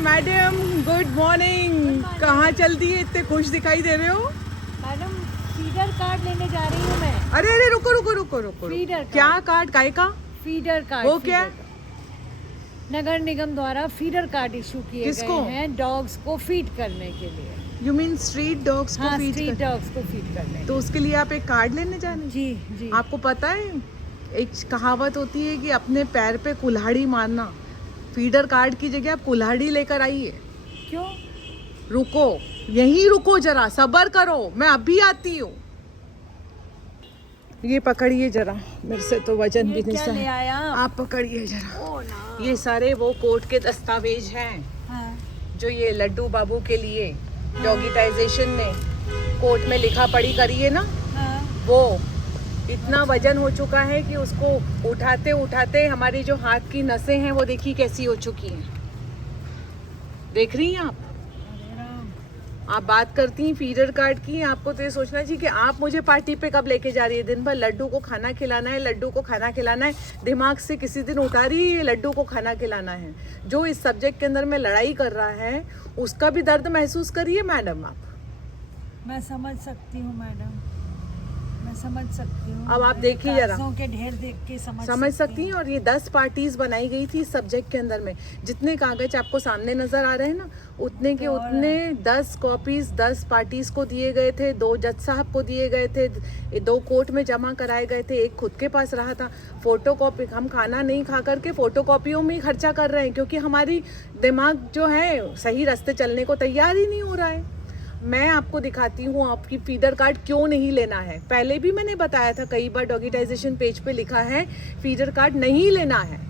Madam good morning. कहाँ चल दी है, इतने खुश दिखाई दे रहे हो? मैडम फीडर कार्ड लेने जा रही हूँ मैं। अरे अरे रुको रुको रुको रुको, फीडर कार्ड। क्या कार्ड, काय का? Feeder card. वो क्या? नगर निगम द्वारा फीडर कार्ड इशू किए किसको? गए हैं डॉग्स को फीड करने के लिए। यू मीन स्ट्रीट डॉग्स को हाँ, फीड स्ट्रीट डॉग्स को फीड करने। तो उसके लिए आप एक कार्ड लेने जा रहे हैं? जी जी। आपको पता है एक कहावत होती है कि अपने पैर पे कुल्हाड़ी मारना, फीडर कार्ड की जगह आप कुल्हाड़ी लेकर आइए। क्यों? रुको, यहीं रुको, जरा सब्र करो, मैं अभी आती हूँ। ये पकड़िए जरा, मेरे से तो वजन भी नहीं क्या ले सह। आया आप पकड़िए जरा। ओ ना। ये सारे वो कोर्ट के दस्तावेज हैं हाँ। जो ये लड्डू बाबू के लिए डॉगिटाइजेशन ने कोर्ट में लिखा पढ़ी करी है ना, हाँ। वो इतना वजन हो चुका है कि उसको उठाते उठाते हमारी जो हाथ की नसें हैं वो देखिए कैसी हो चुकी हैं। देख रही हैं आप? अरे राम। आप बात करती हैं फीडर कार्ड की, आपको तो ये सोचना चाहिए कि आप मुझे पार्टी पे कब लेके जा रही है। दिन भर लड्डू को खाना खिलाना है, लड्डू को खाना खिलाना है, दिमाग से किसी दिन उतारी लड्डू को खाना खिलाना है। जो इस सब्जेक्ट के अंदर में लड़ाई कर रहा है उसका भी दर्द महसूस करिए मैडम आप। मैं समझ सकती हूँ मैडम, मैं समझ सकती हूँ। अब आप देखिए जरा। कागजों के ढेर देख के समझ सकती हैं। और ये 10 पार्टीज बनाई गई थी इस सब्जेक्ट के अंदर में। जितने कागज आपको सामने नजर आ रहे हैं ना, उतने के उतने 10 कॉपीज 10 पार्टीज को दिए गए थे, 2 जज साहब को दिए गए थे, 2 कोर्ट में जमा कराए गए थे, 1 खुद के पास रहा था। फोटो कॉपी हम खाना नहीं खा करके फोटो कॉपियों में ही खर्चा कर रहे हैं, क्योंकि हमारी दिमाग जो है सही रास्ते चलने को तैयार ही नहीं हो रहा है। मैं आपको दिखाती हूँ आपकी फीडर कार्ड क्यों नहीं लेना है। पहले भी मैंने बताया था कई बार, डॉगिटाइजेशन पेज पे लिखा है फीडर कार्ड नहीं लेना है,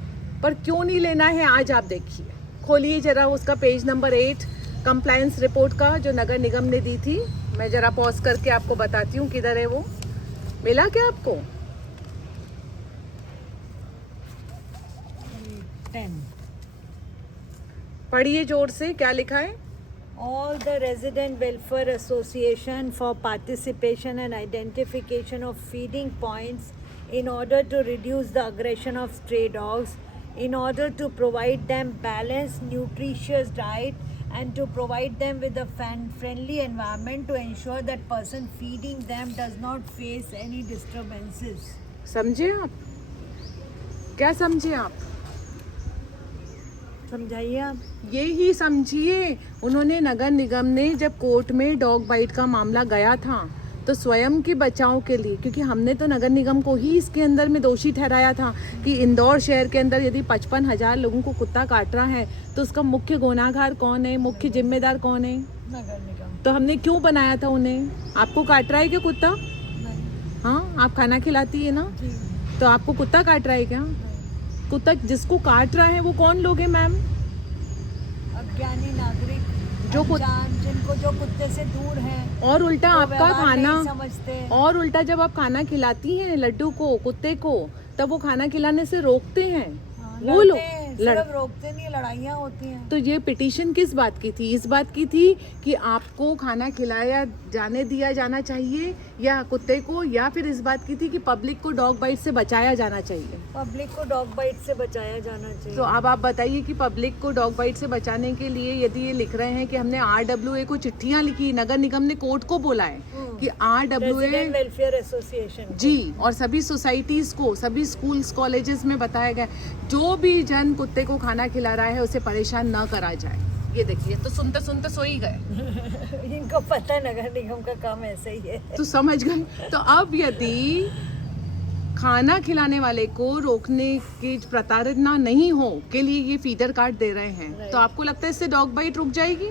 पर क्यों नहीं लेना है आज आप देखिए। खोलिए जरा उसका पेज नंबर 8 कंप्लायंस रिपोर्ट का, जो नगर निगम ने दी थी। मैं जरा पॉज करके आपको बताती हूँ किधर है वो। मिला क्या आपको? 10। पढ़िए जोर से, क्या लिखा है? All the resident welfare association for participation and identification of feeding points in order to reduce the aggression of stray dogs, in order to provide them balanced, nutritious diet, and to provide them with a friendly environment to ensure that person feeding them does not face any disturbances. समझे आप? क्या समझे आप? समझाइए आप। ये ही समझिए। उन्होंने नगर निगम ने जब कोर्ट में डॉग बाइट का मामला गया था तो स्वयं के बचाव के लिए, क्योंकि हमने तो नगर निगम को ही इसके अंदर में दोषी ठहराया था कि इंदौर शहर के अंदर यदि 55,000 लोगों को कुत्ता काट रहा है तो उसका मुख्य गुनाहगार कौन है, मुख्य जिम्मेदार कौन है? नगर निगम। तो हमने क्यों बनाया था उन्हें? आपको काट रहा है क्या कुत्ता? नहीं। हाँ, आप खाना खिलाती है ना, जी। तो आपको कुत्ता काट रहा है क्या? कुत्ता जिसको काट रहा है वो कौन लोग हैं मैम? अज्ञानी नागरिक, जो जिनको जो कुत्ते से दूर हैं, और उल्टा आपका खाना, समझते हैं। और उल्टा जब आप खाना खिलाती हैं लड्डू को, कुत्ते को, तब वो खाना खिलाने से रोकते हैं। वो लोग सिर्फ रोकते नहीं, लड़ाइयाँ होती हैं। तो ये पिटीशन किस बात की थी? इस बात की थी कि आपको खाना खिलाया जाने दिया जाना चाहिए या कुत्ते को, या फिर इस बात की थी कि पब्लिक को डॉग बाइट से बचाया जाना चाहिए। पब्लिक को डॉग बाइट से बचाया जाना चाहिए। तो अब आप बताइए कि पब्लिक को डॉग बाइट से बचाने के लिए यदि ये लिख रहे हैं कि हमने RWA को चिट्ठियां लिखी, नगर निगम ने कोर्ट को बोला है कि RWA वेलफेयर एसोसिएशन जी, और सभी सोसाइटीज को, सभी स्कूल्स कॉलेजेस में बताया गया जो भी जन कुत्ते को खाना खिला रहा है उसे परेशान न करा जाए। ये देखिए, तो सुनते सुनते सो ही गए। इनको पता है नगर निगम का काम ऐसा ही है। तो समझ गए। तो अब यदि खाना खिलाने वाले को रोकने की प्रताड़ना नहीं हो के लिए ये फीडर कार्ड दे रहे हैं, तो आपको लगता है इससे डॉग बाइट रुक जाएगी?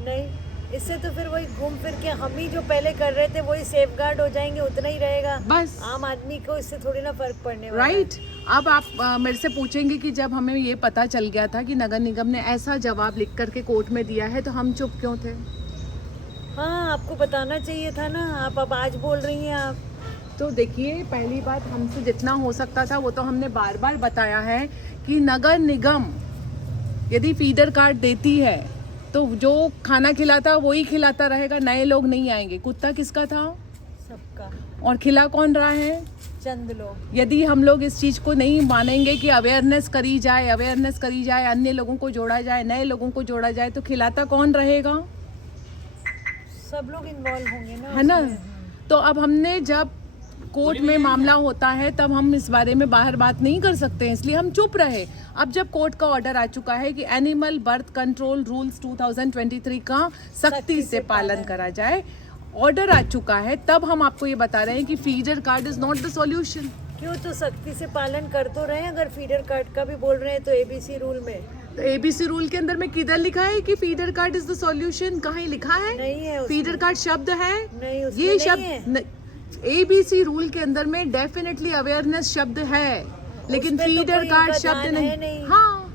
नहीं, इससे तो फिर वही घूम फिर के हम ही जो पहले कर रहे थे वही सेफ गार्ड हो जाएंगे, उतना ही रहेगा। बस आम आदमी को इससे थोड़ी ना फर्क पड़ने वाला है। राइट। अब आप मेरे से पूछेंगे कि जब हमें ये पता चल गया था कि नगर निगम ने ऐसा जवाब लिख करके कोर्ट में दिया है तो हम चुप क्यों थे? हाँ, आपको बताना चाहिए था ना। आप अब आज बोल रही हैं आप। तो देखिए, पहली बात, हमसे जितना हो सकता था वो तो हमने बार बार बताया है कि नगर निगम यदि फीडर कार्ड देती है तो जो खाना खिलाता वही खिलाता रहेगा, नए लोग नहीं आएंगे। कुत्ता किसका था? सबका। और खिला कौन रहा है? चंद लोग। यदि हम लोग इस चीज़ को नहीं मानेंगे कि अवेयरनेस करी जाए, अन्य लोगों को जोड़ा जाए, नए लोगों को जोड़ा जाए, तो खिलाता कौन रहेगा? सब लोग इन्वॉल्व होंगे ना, है ना? उसमें। तो अब हमने जब कोर्ट में मामला होता है तब हम इस बारे में बाहर बात नहीं कर सकते हैं, इसलिए हम चुप रहे। अब जब कोर्ट का ऑर्डर आ चुका है कि एनिमल बर्थ कंट्रोल रूल्स 2023 का सख्ती से पालन करा जाए, ऑर्डर आ चुका है, तब हम आपको ये बता रहे हैं कि feeder card is not the solution. क्यों? तो सख्ती से पालन कर तो रहे हैं, अगर फीडर कार्ड का भी बोल रहे हैं तो एबीसी रूल में। तो एबीसी रूल के अंदर में किधर लिखा है कि feeder card is the solution? कहीं लिखा है? नहीं है उसमें। फीडर कार्ड शब्द है? नहीं, उसमें ये नहीं शब्द एबीसी रूल के अंदर में डेफिनेटली अवेयरनेस शब्द है, लेकिन उसमें तो फीडर कोई कार्ड उनका शब्द ध्यान नहीं। है नहीं। हाँ,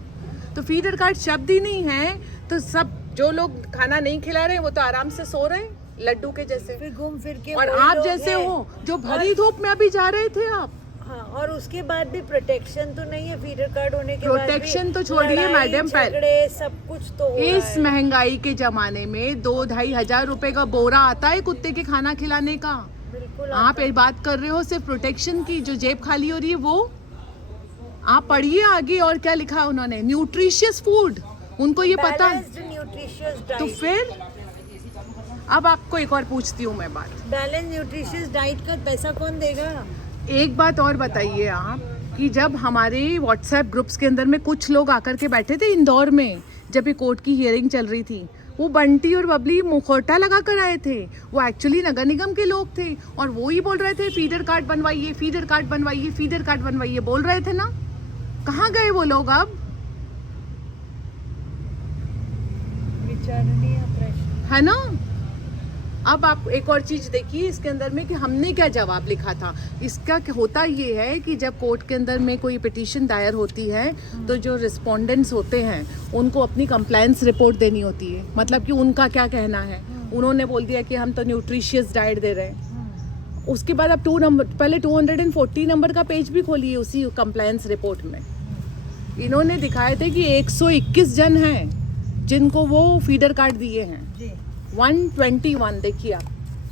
तो फीडर कार्ड शब्द ही नहीं है, तो सब जो लोग खाना नहीं खिला रहे हैं वो तो आराम से सो रहे हैं लड्डू के जैसे। फिर घूम फिर के और वही आप लोग जैसे हैं। हो जो भरी धूप में अभी जा रहे थे आप। हाँ, और उसके बाद भी प्रोटेक्शन तो नहीं है फीडर कार्ड होने के बाद भी। प्रोटेक्शन तो छोड़िए लड़ाई, मैडम, झगड़े सब कुछ तो हो रहा इस है। महंगाई के जमाने में 2-2.5 हजार रुपए का बोरा आता है कुत्ते के खाना खिलाने का। बिल्कुल आप एक बात कर रहे हो सिर्फ प्रोटेक्शन की, जो जेब खाली हो रही है वो। आप पढ़िए आगे और क्या लिखा है उन्होंने, न्यूट्रिशियस फूड, उनको ये पता है। बैलेंस्ड न्यूट्रिशियस तो डाइट। फिर अब आपको एक और पूछती हूँ मैं बात, बैलेंस न्यूट्रिशियस डाइट का पैसा कौन देगा? एक बात और बताइए आप कि जब हमारे व्हाट्सएप ग्रुप्स के अंदर में कुछ लोग आकर के बैठे थे इंदौर में, जब ये कोर्ट की हियरिंग चल रही थी, वो बंटी और बबली मुखौटा लगा कर आए थे। वो एक्चुअली नगर निगम के लोग थे और वो ही बोल रहे थे फीडर कार्ड बनवाइए, फीडर कार्ड बनवाइए, फीडर कार्ड बनवाइए, बोल रहे थे ना। कहाँ गए वो लोग अब? विचारणीय प्रश्न है ना? अब आप एक और चीज देखिए इसके अंदर में कि हमने क्या जवाब लिखा था। इसका होता ये है कि जब कोर्ट के अंदर में कोई पिटीशन दायर होती है तो जो रिस्पोंडेंट्स होते हैं उनको अपनी कंप्लायंस रिपोर्ट देनी होती है, मतलब कि उनका क्या कहना है। उन्होंने बोल दिया कि हम तो न्यूट्रिशियस डाइट दे रहे हैं। उसके बाद अब 240 नंबर का पेज भी खोलिए उसी कंप्लायंस रिपोर्ट में। इन्होंने दिखाए थे कि 121 जन हैं जिनको वो फीडर कार्ड दिए हैं। जी 121 देखिए आप,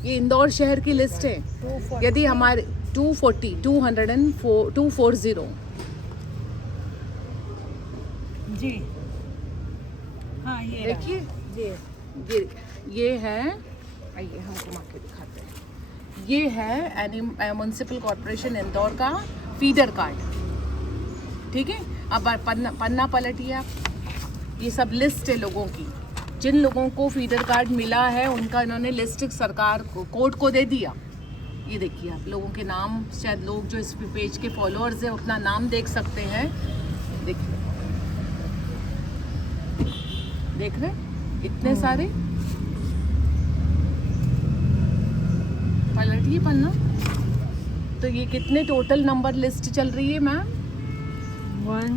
ये इंदौर शहर की लिस्ट है। 240 यदि हमारे 240 जी हाँ ये देखिए, जी ये है, आइए हम घुमा के दिखाते हैं। ये है म्युनिसिपल कॉर्पोरेशन इंदौर का फीडर कार्ड, ठीक है। अब पन्ना पलटिए आप, ये सब लिस्ट है लोगों की, जिन लोगों को फीडर कार्ड मिला है उनका इन्होंने लिस्ट सरकार को, कोर्ट को दे दिया। ये देखिए आप लोगों के नाम, शायद लोग जो इस पेज के फॉलोअर्स हैं अपना नाम देख सकते हैं। देखिए, देख रहे इतने सारे। पलटिए पन्ना, तो ये कितने टोटल नंबर लिस्ट चल रही है मैम?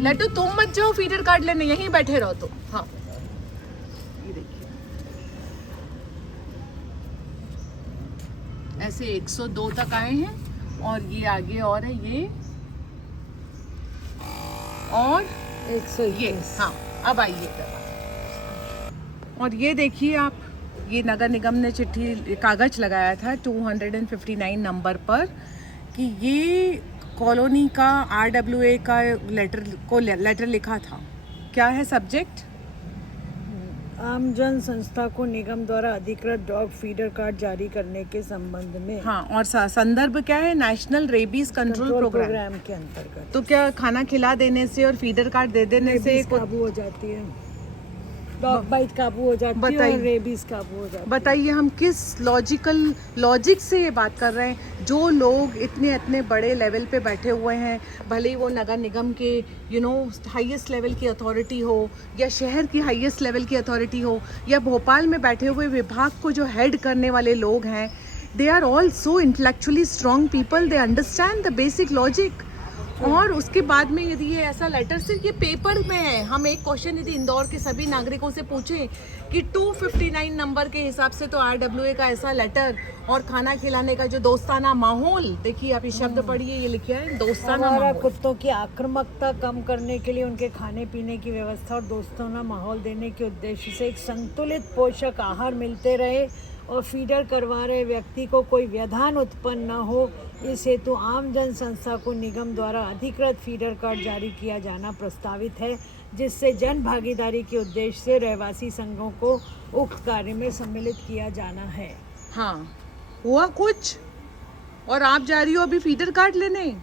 लड्डू तुम मत जाओ फीडर कार्ड लेने, यहीं बैठे रहो तो। हाँ ये देखिए, ऐसे 102 तक आए हैं और ये आगे और है ये और 121 ये। हाँ अब आइए इधर। और ये देखिए आप, ये नगर निगम ने चिट्ठी कागज लगाया था 259 नंबर पर कि ये कॉलोनी का RWA का लेटर लिखा था। क्या है सब्जेक्ट? आमजन संस्था को निगम द्वारा अधिकृत डॉग फीडर कार्ड जारी करने के संबंध में। हाँ, और संदर्भ क्या है? नेशनल रेबीज कंट्रोल प्रोग्राम के अंतर्गत। तो क्या खाना खिला देने से और फीडर कार्ड दे देने से काबू हो जाती है, डॉग बाइट काबू हो जाती है और रेबीज काबू हो जाती है। बताइए हम किस लॉजिक से ये बात कर रहे हैं? जो लोग इतने बड़े लेवल पे बैठे हुए हैं, भले ही वो नगर निगम के हाईएस्ट लेवल की अथॉरिटी हो या शहर की हाईएस्ट लेवल की अथॉरिटी हो या भोपाल में बैठे हुए विभाग को जो हेड करने वाले लोग हैं, they are all so intellectually strong people, they understand the basic logic. और उसके बाद में यदि ये ऐसा लेटर सिर्फ ये पेपर में है, हम एक क्वेश्चन यदि इंदौर के सभी नागरिकों से पूछें कि 259 नंबर के हिसाब से तो RWA का ऐसा लेटर और खाना खिलाने का जो दोस्ताना माहौल, देखिए आप ये शब्द पढ़िए, ये लिखा है दोस्ताना हमारा माहौल। कुत्तों की आक्रामकता कम करने के लिए उनके खाने पीने की व्यवस्था और दोस्ताना माहौल देने के उद्देश्य से एक संतुलित पोषक आहार मिलते रहे और फीडर करवा रहे व्यक्ति को कोई व्यवधान उत्पन्न न हो, इस हेतु आम जन संस्था को निगम द्वारा अधिकृत फीडर कार्ड जारी किया जाना प्रस्तावित है, जिससे जन भागीदारी के उद्देश्य से रहवासी संघों को उक्त कार्य में सम्मिलित किया जाना है। हाँ, हुआ कुछ और आप जा रही हो अभी फीडर कार्ड लेने।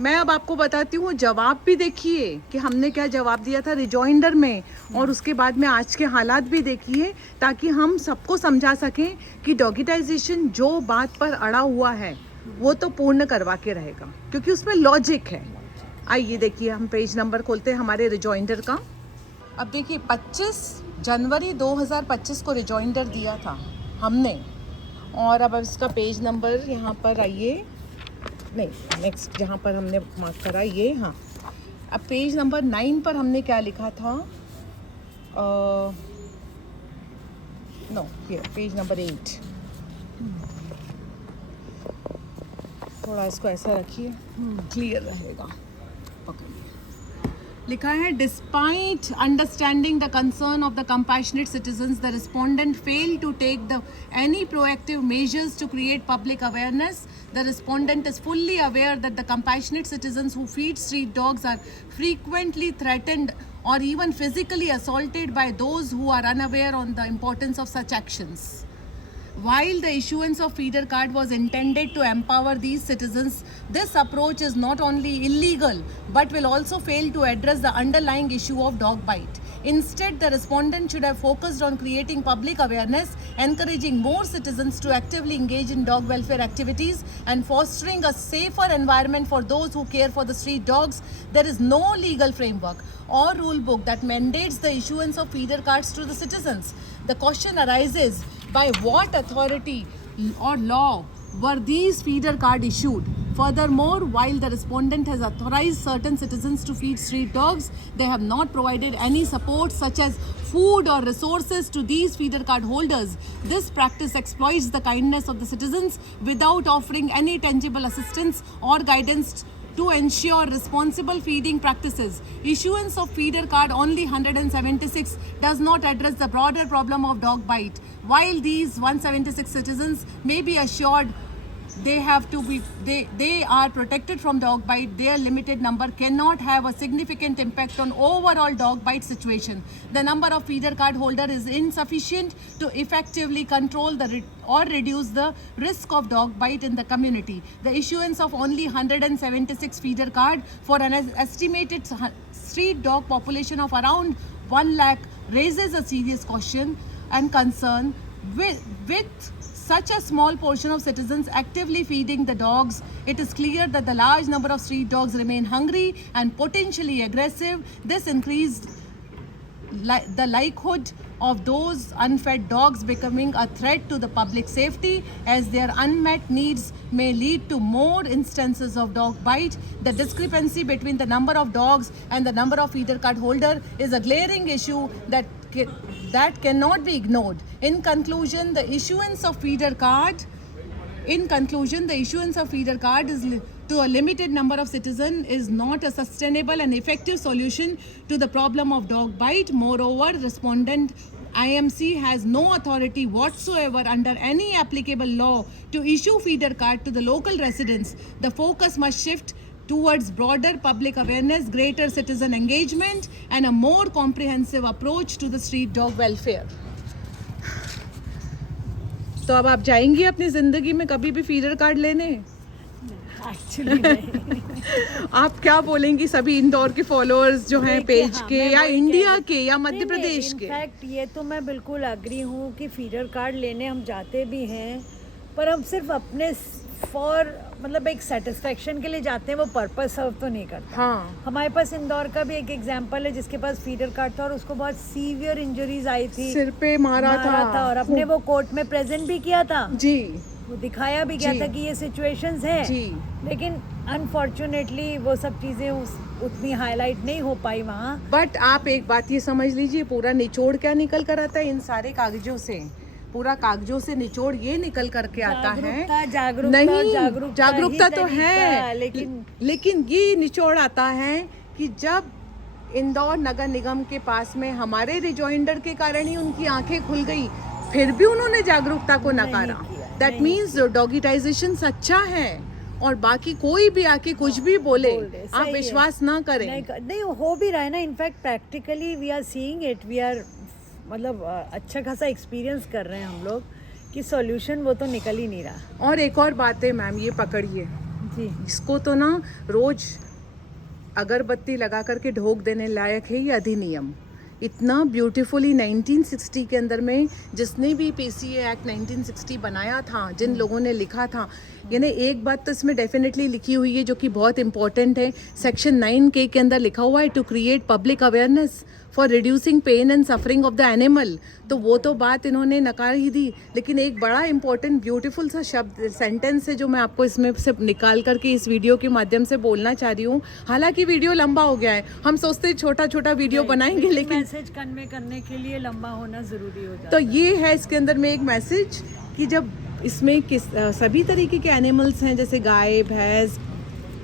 मैं अब आपको बताती हूँ, जवाब भी देखिए कि हमने क्या जवाब दिया था रिजॉइंडर में, और उसके बाद में आज के हालात भी देखिए, ताकि हम सबको समझा सकें कि डॉगिटाइजेशन जो बात पर अड़ा हुआ है वो तो पूर्ण करवा के रहेगा, क्योंकि उसमें लॉजिक है। आइए देखिए, हम पेज नंबर खोलते हैं हमारे रिजॉइंडर का। अब देखिए 25 जनवरी 2025 को रिजॉइंडर दिया था हमने, और अब इसका पेज नंबर यहाँ पर आइए, नहीं नेक्स्ट जहाँ पर हमने मार्क करा ये, हाँ अब पेज नंबर 9 पर हमने क्या लिखा था, नो ये पेज नंबर 8, थोड़ा इसको ऐसा रखिए क्लियर रहेगा, पकड़िए। लिखा है, despite understanding the concern of the compassionate citizens the respondent fail to take the any proactive measures to create public awareness. The respondent is fully aware that the compassionate citizens who feed street dogs are frequently threatened or even physically assaulted by those who are unaware on the importance of such actions. While the issuance of feeder card was intended to empower these citizens, this approach is not only illegal but will also fail to address the underlying issue of dog bite. Instead, the respondent should have focused on creating public awareness, encouraging more citizens to actively engage in dog welfare activities, and fostering a safer environment for those who care for the street dogs. There is no legal framework or rule book that mandates the issuance of feeder cards to the citizens. The question arises, by what authority or law were these feeder card issued? Furthermore, while the respondent has authorized certain citizens to feed street dogs, they have not provided any support such as food or resources to these feeder card holders. This practice exploits the kindness of the citizens without offering any tangible assistance or guidance to ensure responsible feeding practices. Issuance of feeder card only 176 does not address the broader problem of dog bite. While these 176 citizens may be assured they are protected from dog bite, their limited number cannot have a significant impact on overall dog bite situation. The number of feeder card holder is insufficient to effectively control or reduce the risk of dog bite in the community. The issuance of only 176 feeder card for an estimated street dog population of around 1 lakh raises a serious question and concern. With such a small portion of citizens actively feeding the dogs, it is clear that the large number of street dogs remain hungry and potentially aggressive. This increased the likelihood of those unfed dogs becoming a threat to the public safety, as their unmet needs may lead to more instances of dog bite. The discrepancy between the number of dogs and the number of feeder card holder is a glaring issue that cannot be ignored. In conclusion, the issuance of feeder card is to a limited number of citizens is not a sustainable and effective solution to the problem of dog bite. Moreover, respondent IMC has no authority whatsoever under any applicable law to issue feeder card to the local residents. The focus must shift towards broader public awareness, greater citizen engagement, and a more comprehensive approach to the street dog welfare. तो अब आप जाएंगी अपनी जिंदगी में कभी भी feeder card लेने? एक्चुअली नहीं। आप क्या बोलेंगी सभी इंदौर के फॉलोअर्स जो हैं पेज के या इंडिया के या मध्य प्रदेश के? इनफैक्ट ये तो मैं बिल्कुल अग्री हूँ कि फीडर कार्ड लेने हम जाते भी हैं, पर हम सिर्फ अपने मतलब एक सेटिस्फेक्शन के लिए जाते हैं, वो पर्पस सर्व तो नहीं करता। हाँ, हमारे पास इंदौर का भी एक एग्जांपल है जिसके पास फीडर कार्ड था और उसको बहुत सीवियर इंजरीज आई थी, सिर पे मारा था और अपने वो कोर्ट में प्रेजेंट भी किया था जी। वो दिखाया भी गया जी। था कि ये सिचुएशंस है, जी। लेकिन अनफॉर्चुनेटली वो सब चीज़ें उतनी हाईलाइट नहीं हो पाई वहाँ। बट आप एक बात ये समझ लीजिए, पूरा निचोड़ क्या निकल कर आता है इन सारे कागजों से, पूरा कागजों से निचोड़ ये निकल करके आता है। जागरूकता नहीं, जागरूकता जागरूकता तो है, लेकिन ये निचोड़ आता है कि जब इंदौर नगर निगम के पास में हमारे रिजॉइंडर के कारण ही उनकी आंखें खुल गई, फिर भी उन्होंने जागरूकता को नहीं नकारा। किया, दैट नहीं मीन्स डॉगिटाइजेशन सच्चा है, और बाकी कोई भी आके कुछ भी बोले बोल दे, आप सही है। विश्वास ना करें। नहीं हो भी रहा है ना। In fact practically we are seeing it, we are मतलब अच्छा खासा एक्सपीरियंस कर रहे हैं हम लोग कि सॉल्यूशन वो तो निकल ही नहीं रहा। और एक और बात है मैम, ये पकड़िए, जी इसको तो ना रोज अगरबत्ती लगा करके ढोक देने लायक है ये अधिनियम। इतना ब्यूटीफुली 1960 के अंदर में जिसने भी पीसीए एक्ट 1960 बनाया था, जिन लोगों ने लिखा था, यानी एक बात तो इसमें डेफिनेटली लिखी हुई है जो कि बहुत इंपॉर्टेंट है। सेक्शन 9K के अंदर लिखा हुआ है to create public awareness for reducing pain and suffering of the animal. तो वो तो बात इन्होंने नकार ही दी, लेकिन एक बड़ा इंपॉर्टेंट ब्यूटीफुल सा शब्द सेंटेंस है जो मैं आपको इसमें से निकाल करके इस वीडियो के माध्यम से बोलना चाह रही हूँ। हालांकि वीडियो लंबा हो गया है, हम सोचते छोटा छोटा वीडियो बनाएंगे, लेकिन मैसेज कन्वे करने के लिए लंबा होना जरूरी हो जाता तो ये है इसके अंदर में एक मैसेज कि जब इसमें सभी तरीके के एनिमल्स हैं, जैसे गाय, भैंस,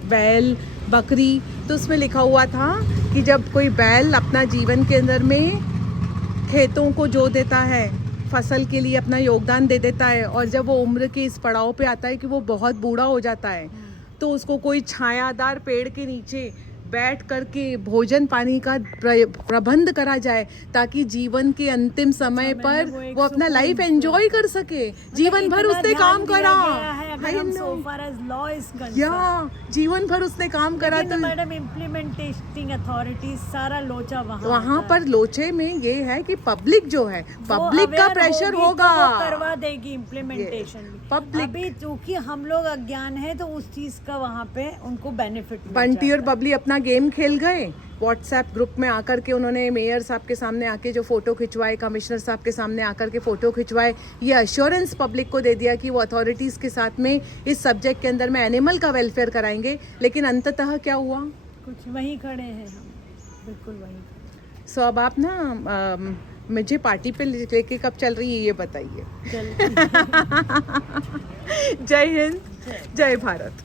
बैल, बकरी, तो उसमें लिखा हुआ था कि जब कोई बैल अपना जीवन के अंदर में खेतों को जो देता है, फसल के लिए अपना योगदान दे देता है, और जब वो उम्र के इस पड़ाव पे आता है कि वो बहुत बूढ़ा हो जाता है, तो उसको कोई छायादार पेड़ के नीचे बैठ करके भोजन पानी का प्रबंध करा जाए, ताकि जीवन के अंतिम समय पर वो अपना लाइफ एंजॉय कर सके। जीवन भर उसने काम करा, जीवन भर उसने काम करा, तो मैडम इम्प्लीमेंटिंग अथॉरिटीज सारा लोचा वहाँ पर लोचे में ये है कि पब्लिक जो है, पब्लिक का प्रेशर होगा, तो करवा देगी इम्प्लीमेंटेशन। पब्लिक अभी चूंकि हम लोग अज्ञान है तो उस चीज का वहाँ पे उनको बेनिफिट। बंटी और बबली अपना गेम खेल गए, व्हाट्सएप ग्रुप में आकर के उन्होंने मेयर साहब के सामने आके जो फोटो खिंचवाए, कमिश्नर साहब के सामने आकर के फोटो खिंचवाए, ये अश्योरेंस पब्लिक को दे दिया कि वो अथॉरिटीज़ के साथ में इस सब्जेक्ट के अंदर में एनिमल का वेलफेयर कराएंगे। लेकिन अंततः क्या हुआ, कुछ वहीं खड़े हैं हम, बिल्कुल वहीं। सो अब आप ना मुझे पार्टी पे लेके कब चल रही है ये बताइए। जय हिंद, जय भारत।